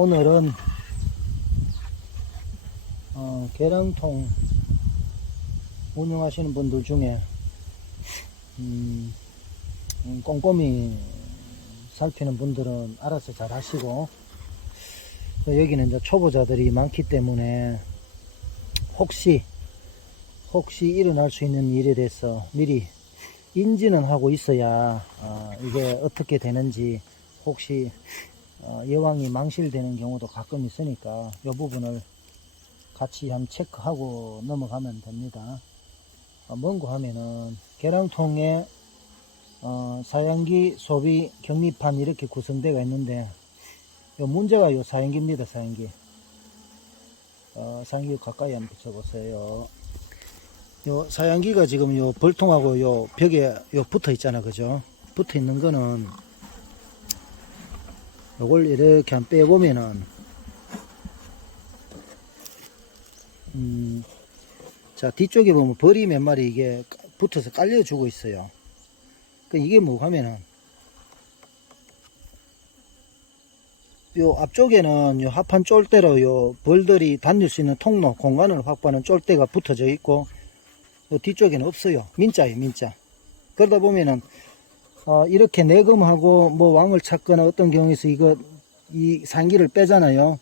오늘은 어, 계량통 운영하시는 분들 중에 음, 음, 꼼꼼히 살피는 분들은 알아서 잘 하시고 또 여기는 이제 초보자들이 많기 때문에 혹시 혹시 일어날 수 있는 일에 대해서 미리 인지는 하고 있어야 어, 이게 어떻게 되는지 혹시 어, 여왕이 망실되는 경우도 가끔 있으니까 이 부분을 같이 한번 체크하고 넘어가면 됩니다. 어, 뭔고 하면은 계량통에 어, 사양기 소비 격리판 이렇게 구성되어 있는데 요 문제가 요 사양기입니다 사양기. 어, 사양기 가까이 한번 붙여보세요. 요 사양기가 지금 요 벌통하고 요 벽에 요 붙어 있잖아 그죠? 붙어 있는 거는 요걸 이렇게 한 빼보면은 음, 자 뒤쪽에 보면 벌이 몇 마리 이게 붙어서 깔려 주고 있어요. 그 이게 뭐 하면은 요 앞쪽에는 요 합판 쫄대로 요 벌들이 다닐 수 있는 통로 공간을 확보하는 쫄대가 붙어져 있고 요 뒤쪽에는 없어요. 민자예요 민자. 그러다 보면은 어, 이렇게 내금하고 뭐 왕을 찾거나 어떤 경우에서 이거 이 상기를 빼잖아요.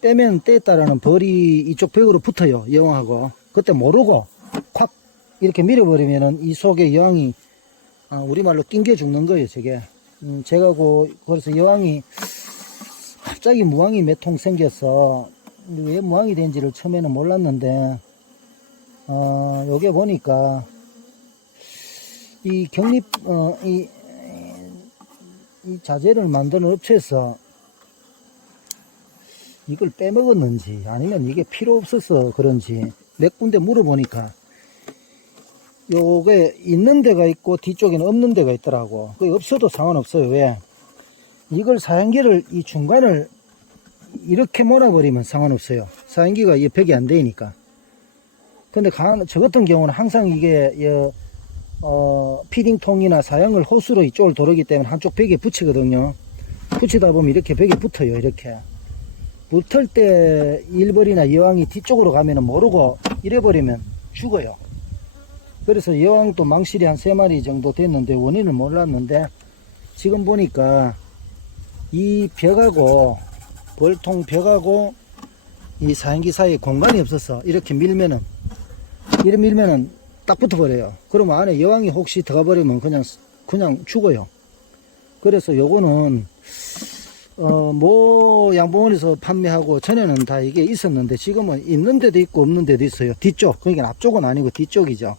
빼면 때에 따라는 벌이 이쪽 벽으로 붙어요 여왕하고. 그때 모르고 콱 이렇게 밀어버리면은 이 속에 여왕이 아, 우리말로 낑겨 죽는 거예요 저게. 음, 제가 고 그래서 여왕이 갑자기 무왕이 몇 통 생겼어 왜 무왕이 된지를 처음에는 몰랐는데 어 요게 보니까 이 격립 어 이 이 자재를 만드는 업체에서 이걸 빼먹었는지 아니면 이게 필요 없어서 그런지 몇 군데 물어보니까 요게 있는 데가 있고 뒤쪽에는 없는 데가 있더라고. 그 없어도 상관없어요 왜. 이걸 사양기를 이 중간을 이렇게 몰아버리면 상관없어요. 사양기가 이 벽이 안 되니까. 근데 가- 저 같은 경우는 항상 이게 여, 어, 피딩통이나 사양을 호스로 이쪽을 도르기 때문에 한쪽 벽에 붙이거든요. 붙이다 보면 이렇게 벽에 붙어요 이렇게. 붙을 때 일벌이나 여왕이 뒤쪽으로 가면은 모르고 이래버리면 죽어요. 그래서 여왕도 망실이 한세 마리 정도 됐는데 원인을 몰랐는데 지금 보니까 이 벽하고 벌통 벽하고 이 사행기 사이에 공간이 없어서 이렇게 밀면은 이렇게 밀면은 딱 붙어버려요. 그러면 안에 여왕이 혹시 들어가 버리면 그냥 그냥 죽어요. 그래서 요거는 어뭐 양봉원에서 판매하고 전에는 다 이게 있었는데 지금은 있는 데도 있고 없는 데도 있어요. 뒤쪽 그러니까 앞쪽은 아니고 뒤쪽이죠.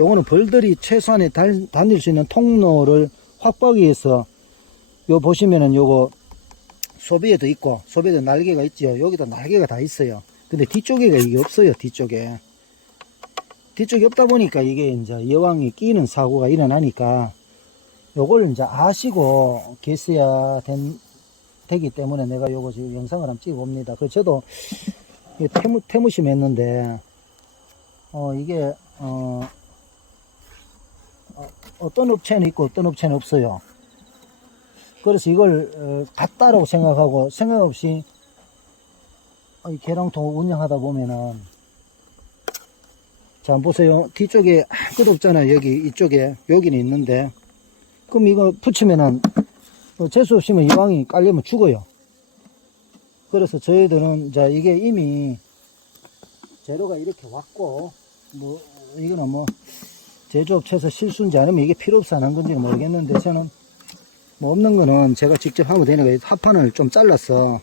요거는 벌들이 최소한에 달, 다닐 수 있는 통로를 확보하기 위해서 요 보시면은 요거 소비에도 있고 소비에도 날개가 있죠 여기도 날개가 다 있어요 근데 뒤쪽에가 이게 없어요 뒤쪽에 뒤쪽에 없다 보니까 이게 이제 여왕이 끼는 사고가 일어나니까 요걸 이제 아시고 계셔야 된, 되기 때문에 내가 요거 지금 영상을 한번 찍어 봅니다 그 저도 태무, 태무심 했는데 어 이게 어 어, 어떤 업체는 있고 어떤 업체는 없어요. 그래서 이걸 어, 같다라고 생각하고 생각 없이 어, 이 계량통을 운영하다 보면은 자 보세요 뒤쪽에 아무것도 없잖아요 여기 이쪽에 여기는 있는데 그럼 이거 붙이면은 어, 재수 없으면 이왕이 깔리면 죽어요 그래서 저희들은 자 이게 이미 재료가 이렇게 왔고 뭐 이거는 뭐 제조업체에서 실수인지 아니면 이게 필요 없어 안 한 건지 모르겠는데 저는 뭐 없는 거는 제가 직접 하면 거예요. 합판을 좀 잘라서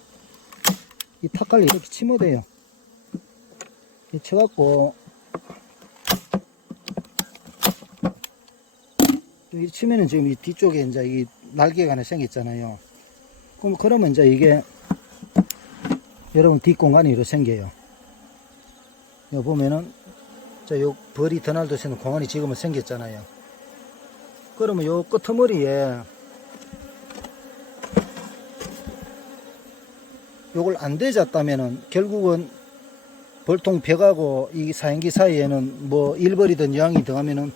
이 탁갈리 이렇게 치면 돼요. 이 쳐갖고 이 치면은 지금 이 뒤쪽에 이제 이 날개가 하나 생겼잖아요. 그럼 그러면 이제 이게 여러분 뒷공간이 이렇게 생겨요. 여기 보면은 자, 요 벌이 드날도 새는 공간이 지금은 생겼잖아요. 그러면 요 끄트머리에 요걸 안 대잡다면은 결국은 벌통 벽하고 이 사행기 사이에는 뭐 일벌이든 여왕이 들어가면은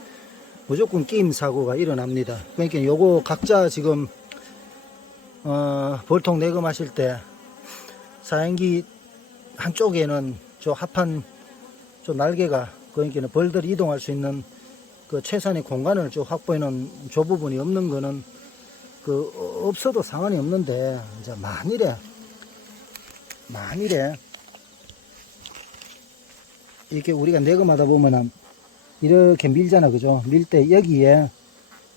무조건 게임 사고가 일어납니다. 그러니까 요거 각자 지금 어, 벌통 내금하실 때 사행기 한쪽에는 저 합판 저 날개가 그러니까 벌들이 이동할 수 있는 그 최선의 공간을 좀 확보해놓은 저 부분이 없는 거는 그 어, 없어도 상관이 없는데 이제 만일에 만일에 이렇게 우리가 내검하다 보면은 이렇게 밀잖아 그죠 밀 때 여기에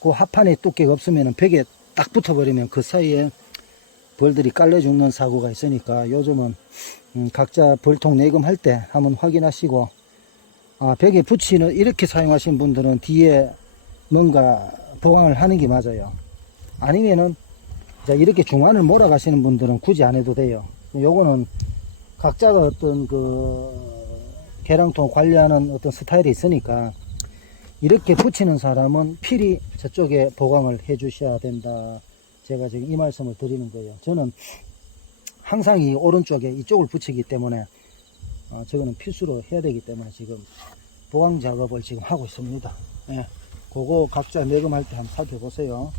그 합판에 두께가 없으면은 벽에 딱 붙어버리면 그 사이에 벌들이 깔려 죽는 사고가 있으니까 요즘은 음, 각자 벌통 내금 할 때 한번 확인하시고 아, 벽에 붙이는 이렇게 사용하신 분들은 뒤에 뭔가 보강을 하는 게 맞아요. 아니면은 자, 이렇게 중안을 몰아가시는 분들은 굳이 안 해도 돼요. 요거는 각자가 어떤 그 계량통 관리하는 어떤 스타일이 있으니까 이렇게 붙이는 사람은 필히 저쪽에 보강을 해 주셔야 된다. 제가 지금 이 말씀을 드리는 거예요. 저는 항상 이 오른쪽에 이쪽을 붙이기 때문에 어, 저거는 필수로 해야 되기 때문에 지금 보강 작업을 지금 하고 있습니다. 예. 그거 각자 내금할 때 한번 살펴보세요.